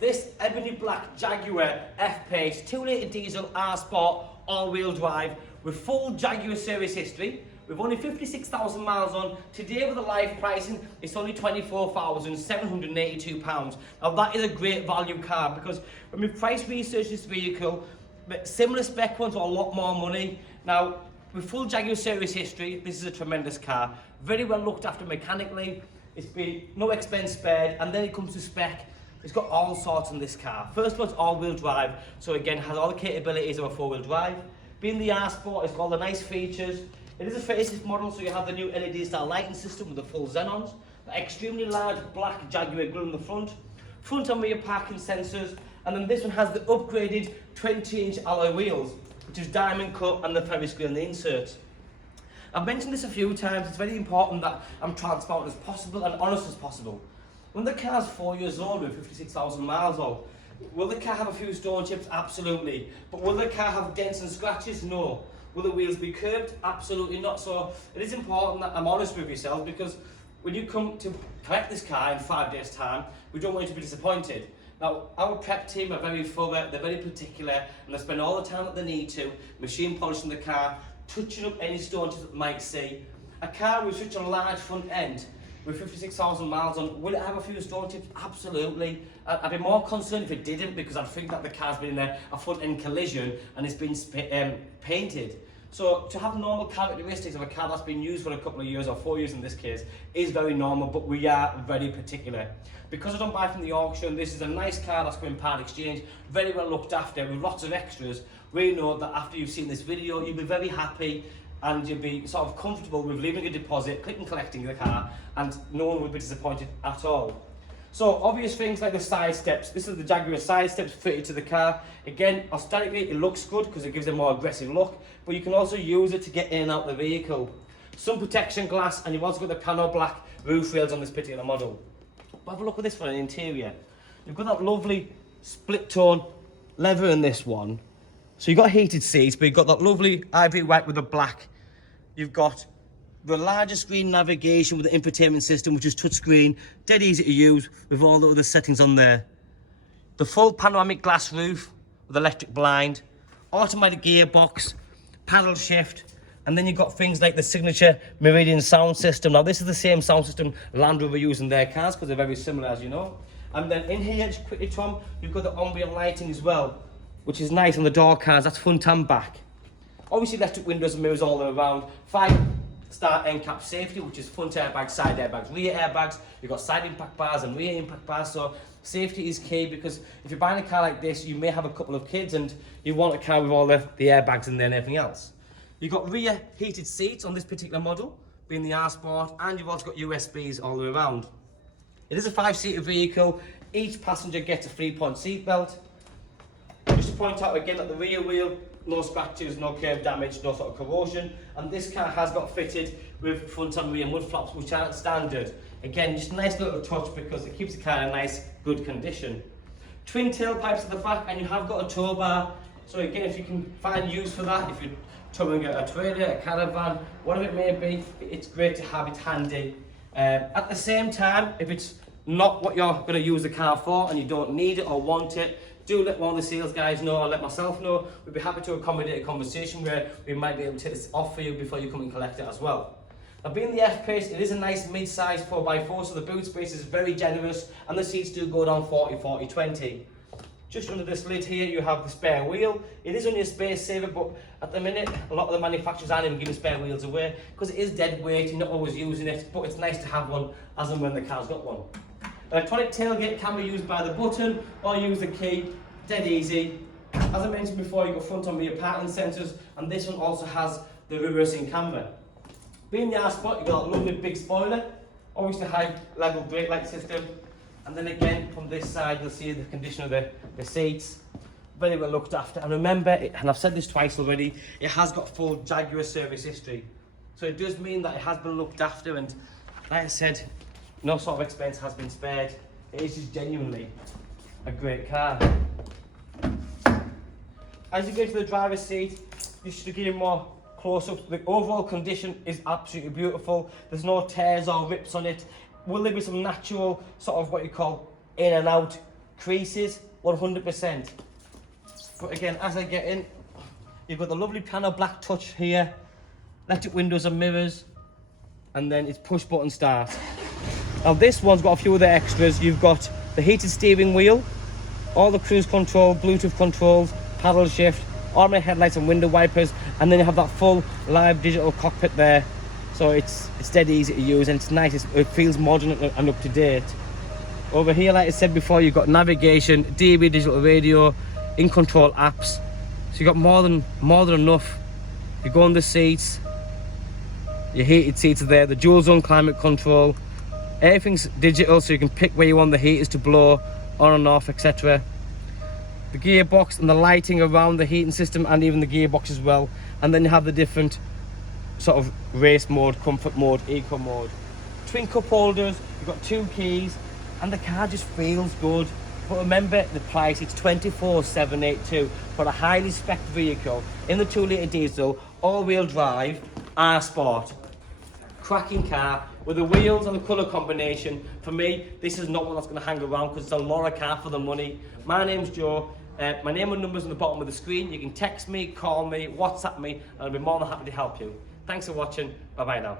This ebony black Jaguar F-Pace 2-litre diesel R-Sport all-wheel drive with full Jaguar service history, with only 56,000 miles on. Today with the live pricing, it's only £24,782. Now that is a great value car, because when we price research this vehicle, similar spec ones are a lot more money. Now, with full Jaguar service history, this is a tremendous car. Very well looked after mechanically. It's been no expense spared, and then it comes to spec. It's got all sorts in this car. First one's all-wheel drive, so again, has all the capabilities of a four-wheel drive. Being the R-Sport, it's got all the nice features. It is a facelift model, so you have the new LED style lighting system with the full xenons. The extremely large black Jaguar grille in the front. Front and rear parking sensors. And then this one has the upgraded 20-inch alloy wheels, which is diamond cut, and the Ferris wheel in the insert. I've mentioned this a few times. It's very important that I'm transparent as possible and honest as possible. When the car's 4 years old with 56,000 miles on, will the car have a few stone chips? Absolutely. But will the car have dents and scratches? No. Will the wheels be curved? Absolutely not. So it is important that I'm honest with yourself, because when you come to collect this car in 5 days' time, we don't want you to be disappointed. Now, our prep team are very thorough, they're very particular, and they spend all the time that they need to, machine polishing the car, touching up any stone chips that they might see. A car with such a large front end, with 56,000 miles on, will it have a few stone chips? Absolutely. I'd be more concerned if it didn't, because I'd think that the car's been in a front end collision and it's been painted. So to have normal characteristics of a car that's been used for a couple of years, or 4 years in this case, is very normal, but we are very particular. Because I don't buy from the auction, this is a nice car that's going part exchange, very well looked after with lots of extras. We know that after you've seen this video, you'll be very happy, and you'll be sort of comfortable with leaving a deposit, click and collecting the car, and no one will be disappointed at all. So obvious things like the side steps. This is the Jaguar side steps fitted to the car. Again, aesthetically it looks good because it gives a more aggressive look, but you can also use it to get in and out the vehicle. Sun protection glass, and you've also got the cano black roof rails on this particular model. But have a look at this for an interior. You've got that lovely split tone leather in this one. So you've got heated seats, but you've got that lovely ivory white with the black. You've got the larger screen navigation with the infotainment system, which is touchscreen, dead easy to use with all the other settings on there. The full panoramic glass roof with electric blind, automatic gearbox, paddle shift, and then you've got things like the signature Meridian sound system. Now this is the same sound system Land Rover use in their cars, because they're very similar, as you know. And then in here, just quickly Tom, you've got the ambient lighting as well, which is nice on the door cars. That's front and back. Obviously electric windows and mirrors all the way around. 5-star NCAP safety, which is front airbags, side airbags, rear airbags. You've got side impact bars and rear impact bars. So safety is key, because if you're buying a car like this, you may have a couple of kids and you want a car with all the airbags in there and everything else. You've got rear heated seats on this particular model, being the R-Sport, and you've also got USBs all the way around. It is a 5-seater vehicle. Each passenger gets a 3-point seat belt. Just to point out again that the rear wheel, no scratches, no curb damage, no sort of corrosion. And this car has got fitted with front and rear mud flaps, which aren't standard. Again, just a nice little touch, because it keeps the car in nice, good condition. Twin tailpipes at the back, and you have got a tow bar. So again, if you can find use for that, if you're towing a trailer, a caravan, whatever it may be, it's great to have it handy. At the same time, if it's not what you're going to use the car for and you don't need it or want it, do let one of the sales guys know, or let myself know. We'd be happy to accommodate a conversation where we might be able to take this off for you before you come and collect it as well. Now, being the F-Pace, it is a nice mid-size 4x4, so the boot space is very generous, and the seats do go down 40, 40, 20. Just under this lid here, you have the spare wheel. It is only a space saver, but at the minute, a lot of the manufacturers aren't even giving spare wheels away, because it is dead weight, you're not always using it, but it's nice to have one as and when the car's got one. Electronic tailgate can be used by the button or use the key, dead easy. As I mentioned before, you've got front and rear parking sensors, and this one also has the reversing camera. Being the R-Sport, you've got a lovely big spoiler, obviously high level brake light system, and then again from this side you'll see the condition of the seats, very well looked after. And remember, and I've said this twice already, it has got full Jaguar service history, so it does mean that it has been looked after, and like I said, no sort of expense has been spared. It is just genuinely a great car. As you get to the driver's seat, just to give you more close up, the overall condition is absolutely beautiful. There's no tears or rips on it. Will there be some natural sort of what you call in and out creases 100%. But again, as I get in, you've got the lovely piano black touch here, electric windows and mirrors, and then it's push button start. Now this one's got a few other extras. You've got the heated steering wheel, all the cruise control, Bluetooth controls, paddle shift, automatic headlights and window wipers, and then you have that full live digital cockpit there. So it's dead easy to use, and it's nice. It feels modern and up to date. Over here, like I said before, you've got navigation, DAB digital radio, in-control apps. So you've got more than enough. You go on the seats, your heated seats are there, the dual zone climate control. Everything's digital, so you can pick where you want the heaters to blow, on and off, etc. The gearbox and the lighting around the heating system, and even the gearbox as well. And then you have the different sort of race mode, comfort mode, eco mode. Twin cup holders, you've got 2 keys, and the car just feels good. But remember the price, it's 24,782 for a highly spec vehicle in the 2-litre diesel, all-wheel drive, R Sport. Cracking car with the wheels and the colour combination. For me, this is not one that's going to hang around because it's a lot of car for the money. My name's Joe. My name and number's on the bottom of the screen. You can text me, call me, WhatsApp me, and I'll be more than happy to help you. Thanks for watching. Bye bye now.